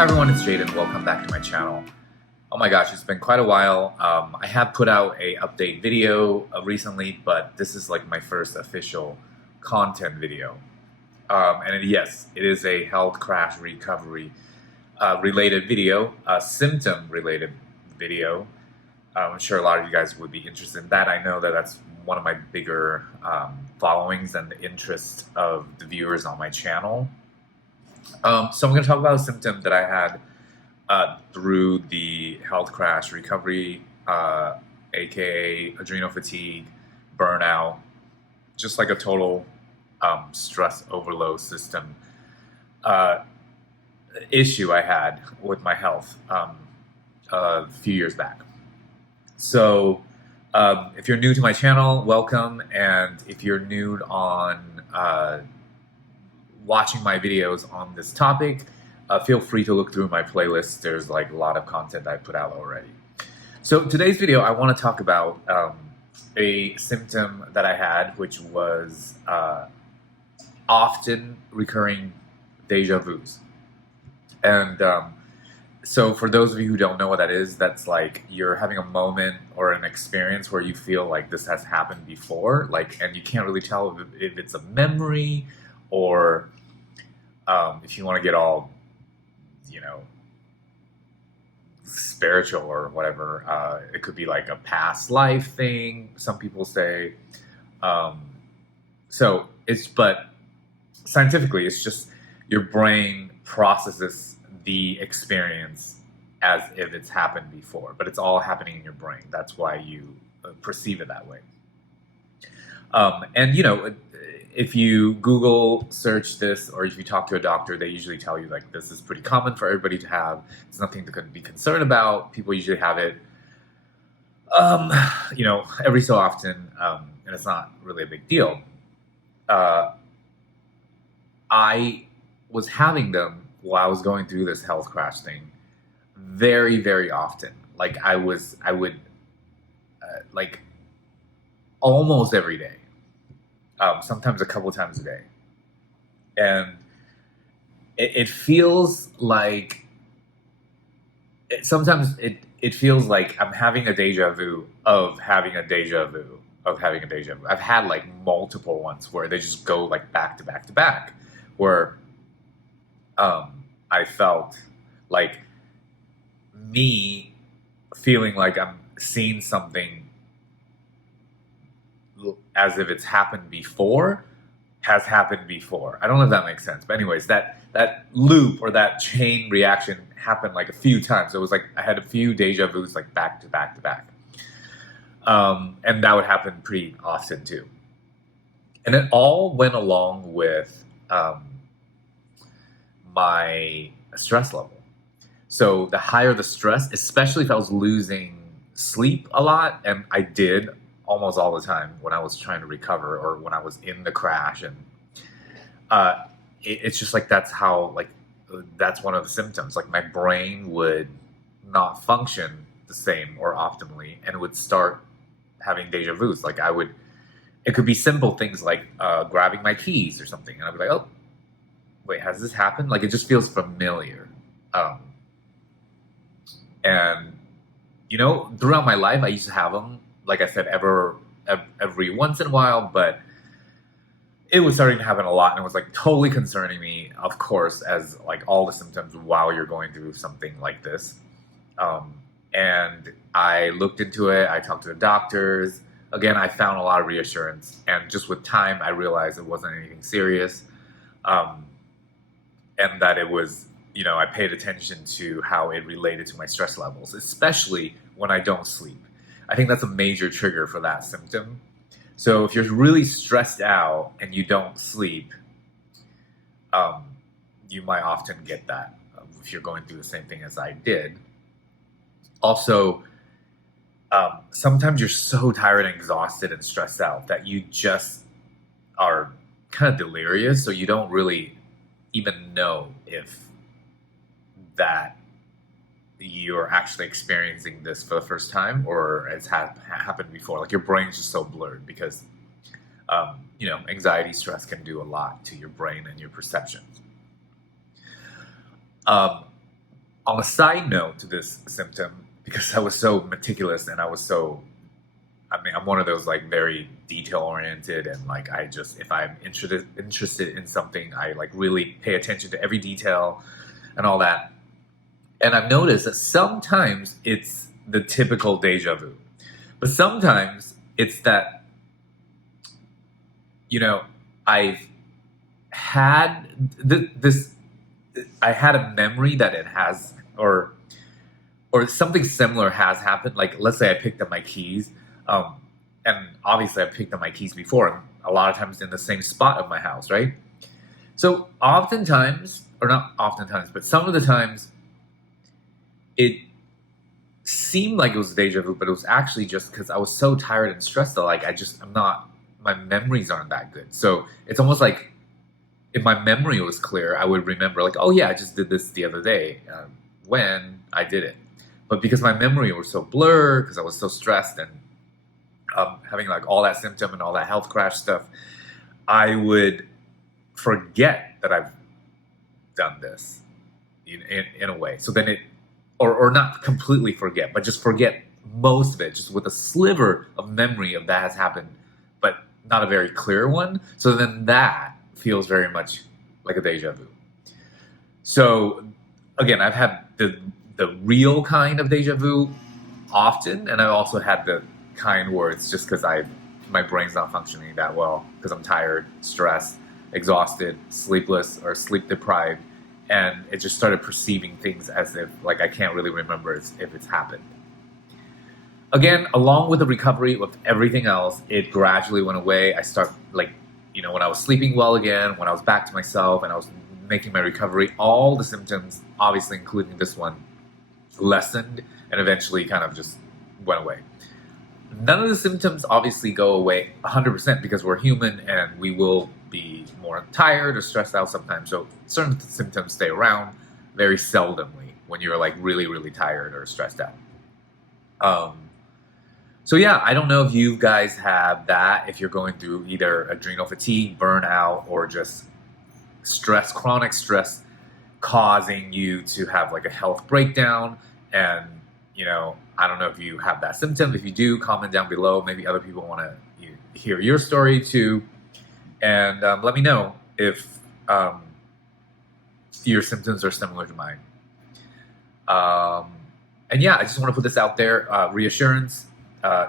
Hi everyone, it's Jaden. Welcome back to my channel. Oh my gosh, it's been quite a while. I have put out a update video recently, but this is like my first official content video. Yes, it is a health crash recovery related video, a symptom related video. I'm sure a lot of you guys would be interested in that. I know that that's one of my bigger followings and the interest of the viewers on my channel. So I'm going to talk about a symptom that I had through the health crash recovery, aka adrenal fatigue, burnout, just like a total stress overload system issue I had with my health a few years back. So if you're new to my channel, welcome, and if you're new on watching my videos on this topic, feel free to look through my playlist. There's like a lot of content I put out already. So today's video, I want to talk about a symptom that I had, which was often recurring deja vus. And so for those of you who don't know what that is, that's like you're having a moment or an experience where you feel like this has happened before, and you can't really tell if it's a memory or if you want to get all, spiritual or whatever, it could be like a past life thing, some people say. But scientifically, it's just your brain processes the experience as if it's happened before, but it's all happening in your brain. That's why you perceive it that way. If you Google search this, or if you talk to a doctor, they usually tell you like this is pretty common for everybody to have. It's nothing to be concerned about. People usually have it, every so often, and it's not really a big deal. I was having them while I was going through this health crash thing very, very often. I would almost every day. Sometimes a couple times a day. And it feels like, sometimes it feels like I'm having a deja vu of having a deja vu of having a deja vu. I've had like multiple ones where they just go like back to back to back, where I felt like me feeling like I'm seeing something as if it's happened before, has happened before. I don't know if that makes sense. But anyways, that loop or that chain reaction happened like a few times. It was like I had a few deja vus like back to back to back. And that would happen pretty often too. And it all went along with my stress level. So the higher the stress, especially if I was losing sleep a lot, and I did almost all the time when I was trying to recover or when I was in the crash, and it's just like that's one of the symptoms. Like my brain would not function the same or optimally, and would start having deja vus. It could be simple things like grabbing my keys or something, and I'd be like, oh, wait, has this happened? Like it just feels familiar. And throughout my life, I used to have them, like I said, every once in a while, but it was starting to happen a lot, and it was like totally concerning me, of course, as like all the symptoms while you're going through something like this. And I looked into it. I talked to the doctors. Again, I found a lot of reassurance, and just with time, I realized it wasn't anything serious, and that it was, I paid attention to how it related to my stress levels, especially when I don't sleep. I think that's a major trigger for that symptom. So if you're really stressed out and you don't sleep, you might often get that if you're going through the same thing as I did. Also, sometimes you're so tired and exhausted and stressed out that you just are kind of delirious, so you don't really even know if that you're actually experiencing this for the first time or it's happened before. Like your brain's just so blurred because, anxiety, stress can do a lot to your brain and your perceptions. On a side note to this symptom, because I was so meticulous and I'm one of those like very detail oriented, and like I just, if I'm interested in something, I like really pay attention to every detail and all that. And I've noticed that sometimes it's the typical deja vu, but sometimes it's that, you know, I've had this, I had a memory that it has, or something similar has happened. Like, let's say I picked up my keys, and obviously I picked up my keys before, and a lot of times in the same spot of my house, right? So oftentimes, or not oftentimes, but some of the times, it seemed like it was deja vu, but it was actually just because I was so tired and stressed that like I'm not, my memories aren't that good. So it's almost like if my memory was clear, I would remember like, oh yeah, I just did this the other day when I did it. But because my memory was so blurred, because I was so stressed and having like all that symptom and all that health crash stuff, I would forget that I've done this in a way. So then or not completely forget, but just forget most of it, just with a sliver of memory of that has happened, but not a very clear one. So then that feels very much like a deja vu. So again, I've had the real kind of deja vu often, and I've also had the kind where it's just because my brain's not functioning that well because I'm tired, stressed, exhausted, sleepless, or sleep deprived, and it just started perceiving things as if like I can't really remember if it's happened. Again, along with the recovery with everything else, it gradually went away. I start like, when I was sleeping well again, when I was back to myself and I was making my recovery, all the symptoms, obviously including this one, lessened and eventually kind of just went away. None of the symptoms obviously go away 100% because we're human and we will be more tired or stressed out sometimes. So certain symptoms stay around very seldomly when you're like really, really tired or stressed out. So yeah, I don't know if you guys have that, if you're going through either adrenal fatigue, burnout, or just stress, chronic stress causing you to have like a health breakdown. And, I don't know if you have that symptom. If you do, comment down below. Maybe other people want to hear your story too. And let me know if your symptoms are similar to mine. And yeah, I just want to put this out there, reassurance,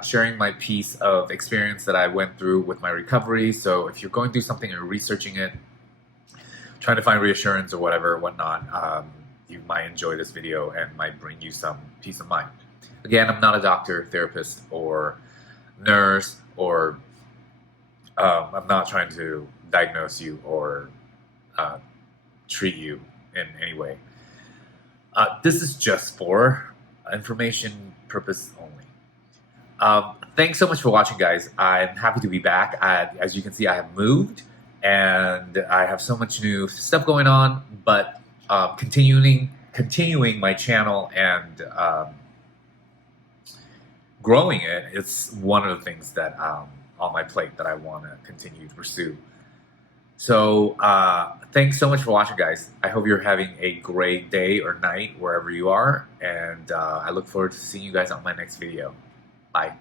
sharing my piece of experience that I went through with my recovery. So if you're going through something and you're researching it, trying to find reassurance or whatnot, you might enjoy this video and might bring you some peace of mind. Again, I'm not a doctor, therapist, or nurse, or I'm not trying to diagnose you or treat you in any way. This is just for information purpose only. Thanks so much for watching, guys. I'm happy to be back. As you can see, I have moved and I have so much new stuff going on, but continuing my channel and growing it, it's one of the things that on my plate that I want to continue to pursue. So thanks so much for watching, guys. I hope you're having a great day or night wherever you are, and I look forward to seeing you guys on my next video. Bye.